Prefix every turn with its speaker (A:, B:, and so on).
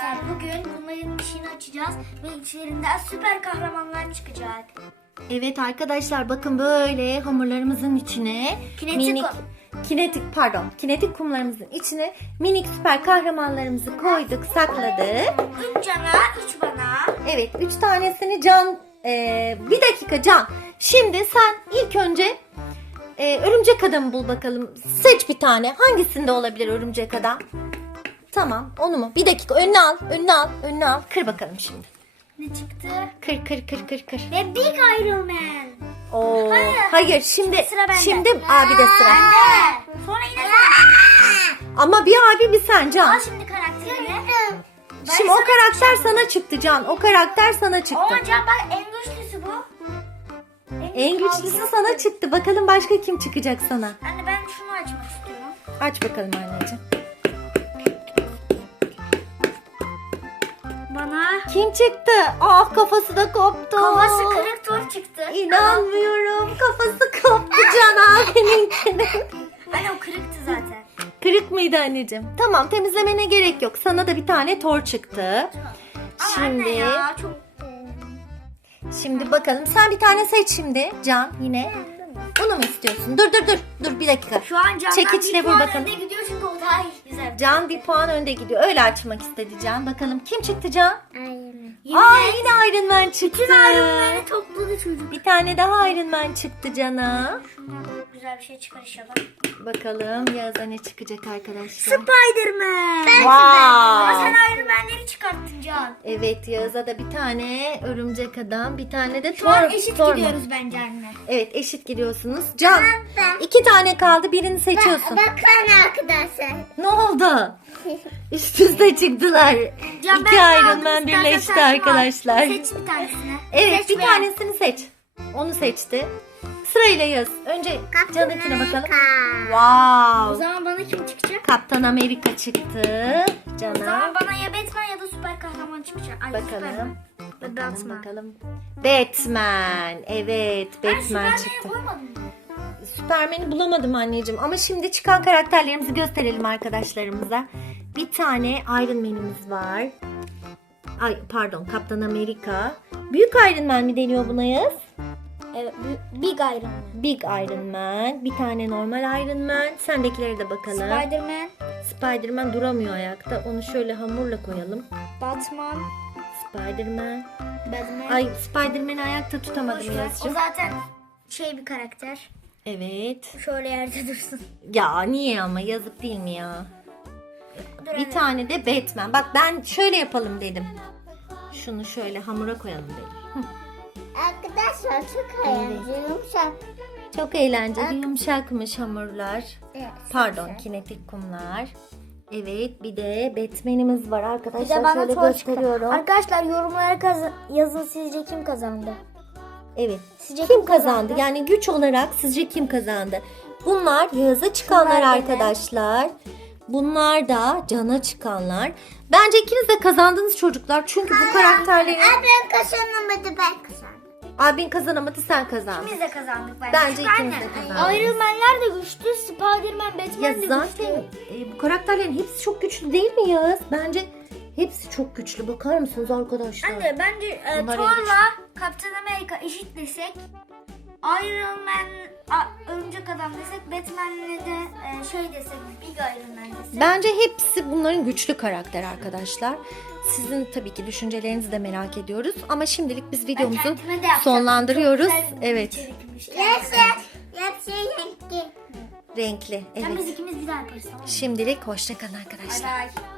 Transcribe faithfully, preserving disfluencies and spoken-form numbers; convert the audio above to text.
A: arkadaşlar bugün bunların içini açacağız ve içlerinden süper kahramanlar çıkacak.
B: Evet arkadaşlar bakın böyle hamurlarımızın içine
A: Kinetik
B: minik
A: kum.
B: kinetik pardon kinetik kumlarımızın içine minik süper kahramanlarımızı koyduk, sakladık.
A: Üç cana, üç bana.
B: Evet, üç tanesini Can e, bir dakika Can. Şimdi sen ilk önce e, örümcek adamı bul bakalım. Seç bir tane. Hangisinde olabilir örümcek adam? Tamam, onu mu? Bir dakika önüne al, önüne al, önüne al. Kır bakalım şimdi.
A: Ne çıktı?
B: Kır kır kır kır kır.
A: Ve Big Iron Man.
B: Oo,
A: Hayır.
B: hayır şimdi
A: Şimdi sıra bende.
B: şimdi abi de sıra.
A: Bende. Sonra yine sen.
B: Ama bir abi bir sen Can.
A: Al şimdi karakterini. Ben
B: Şimdi o
A: sana
B: karakter
A: çıkacağım.
B: sana çıktı Can. O karakter sana çıktı.
A: Ama Can bak en güçlüsü bu.
B: En güçlüsü sana çıktı. Bakalım başka kim çıkacak sana?
A: Anne ben şunu açmak istiyorum.
B: Aç bakalım anneciğim.
A: Bana
B: Kim çıktı? Ah kafası da koptu.
A: kafası kırık tur çıktı.
B: İnanmıyorum. Kafası koptu Can abininkinin.
A: Anne o kırıktı zaten.
B: Kırık mıydı anneciğim? Tamam, temizlemene gerek yok. Sana da bir tane tor çıktı.
A: Ama
B: Şimdi
A: anne ya çok...
B: şimdi bakalım. Sen bir tane seç şimdi Can yine. Bunu mu istiyorsun? Dur dur dur. Dur bir dakika.
A: Şu an Can'dan
B: Çekiçle
A: bir
B: vur
A: puan
B: bakalım.
A: önde gidiyor çünkü o daha güzel.
B: Can bir puan önde gidiyor. Öyle açmak istedi Can. Bakalım kim çıktı Can?
A: Yemin
B: Aa
A: et,
B: yine Iron Man çıktı.
A: bütün ayrımları topladı çocuk.
B: Bir tane daha Iron Man çıktı Can'a.
A: Şundan güzel bir şey çıkar inşallah.
B: Bakalım Yağız'a ne çıkacak arkadaşlar.
A: Spiderman.
B: Wow.
A: Ama sen Iron Man'leri çıkarttın Can.
B: Evet, Yağız'a da bir tane örümcek adam, bir tane de
A: Şu an
B: Thor.
A: eşit
B: Thor mu?
A: gidiyoruz bence anne.
B: Evet, eşit gidiyorsunuz. Can, iki tane kaldı, birini seçiyorsun.
C: Bak ben arkadaşlar.
B: Ne oldu? Üst üste çıktılar.
A: Can,
B: İki
A: ben
B: Iron
A: aldım.
B: Man
A: İstersen
B: birleşti
A: sen şunu al.
B: arkadaşlar.
A: Seç bir tanesini.
B: Evet,
A: Seç
B: bir
A: beğen.
B: tanesini seç. Onu seçti. Sırayla Yağız. Önce Can'ınkine bakalım.
A: O
B: Wow.
A: zaman bana kim çıkacak?
B: Kaptan Amerika çıktı.
A: O
B: Can'a.
A: zaman bana ya Batman ya da süper kahraman çıkacak. Ay,
B: Bakalım.
A: Superman.
B: Bakalım
A: Batman.
B: bakalım. Batman. Evet,
A: Ben
B: Batman
A: Superman'i
B: çıktı.
A: koymadım mı?
B: Süpermen'i bulamadım anneciğim. Ama şimdi çıkan karakterlerimizi gösterelim arkadaşlarımıza. Bir tane Iron Man'imiz var. Ay pardon, Kaptan Amerika. Büyük Iron Man mi deniyor buna Yağız?
A: Evet, Big Iron Man.
B: Big Iron Man. Bir tane normal Iron Man. Sendekilere de bakalım.
A: Spider-Man,
B: Spider-Man duramıyor ayakta. Onu şöyle hamurla koyalım.
A: Batman,
B: Spider-Man.
A: Batman.
B: Ay Spider-Man'i ayakta tutamadım
A: Boş ver. O
B: Yağız'cığım.
A: zaten şey bir karakter.
B: Evet.
A: Şöyle yerde dursun.
B: Ya niye ama, yazık değil mi ya?
A: Dur
B: Bir
A: anne.
B: tane de Batman. Bak ben şöyle yapalım dedim. Şunu şöyle hamura koyalım dedim. Hı.
C: Arkadaşlar çok eğlenceli yumuşak.
B: Çok eğlenceli, yumuşakmış hamurlar.
C: Evet,
B: Pardon, kinetik kumlar. Evet, bir de Batman'imiz var
A: Bir
B: arkadaşlar.
A: de bana
B: şöyle
A: Thor çıktı.
B: gösteriyorum.
A: Arkadaşlar yorumlara kaz- yazın sizce kim kazandı?
B: Evet.
A: Sizce
B: Kim kazandı? Yani güç olarak sizce kim kazandı? Bunlar Yağız'a çıkanlar
A: Bunlar benim.
B: arkadaşlar. Bunlar da Can'a çıkanlar. Bence ikiniz de kazandınız çocuklar. Çünkü bu karakterleri...
C: Ben kazanamadı, ben kazandım.
B: Abin kazanamadı, sen kazandın.
A: İkimiz de kazandık bence.
B: Bence
A: Çünkü
B: ikimiz
A: anne,
B: de kazandık.
A: Iron Man'ler de güçlü, Spider-Man, Batman
B: Ya
A: de güçlü.
B: zaten e, bu karakterlerin hepsi çok güçlü değil mi Yağız? Bence hepsi çok güçlü. Bakar mısınız arkadaşlar?
A: Anne bence e,
B: Bunlar
A: Thor'la Kaptan Amerika eşitlesek, Iron Man, a, Örümcek Adam desek, Batman'le de e, şey desek, Big Iron Man desek.
B: Bence hepsi bunların güçlü karakter arkadaşlar. Sizin tabii ki düşüncelerinizi de merak ediyoruz. Ama şimdilik biz videomuzu
A: kendime de yapacağım.
B: sonlandırıyoruz.
A: Çok güzel bir
B: Evet.
A: içerikmiş.
C: Hepsi, hepsi renkli.
B: Renkli.
A: Sen
B: Evet.
A: biz ikimiz bir daha yaparız, tamam mı?
B: Şimdilik hoşça kalın arkadaşlar.
A: Bay bay.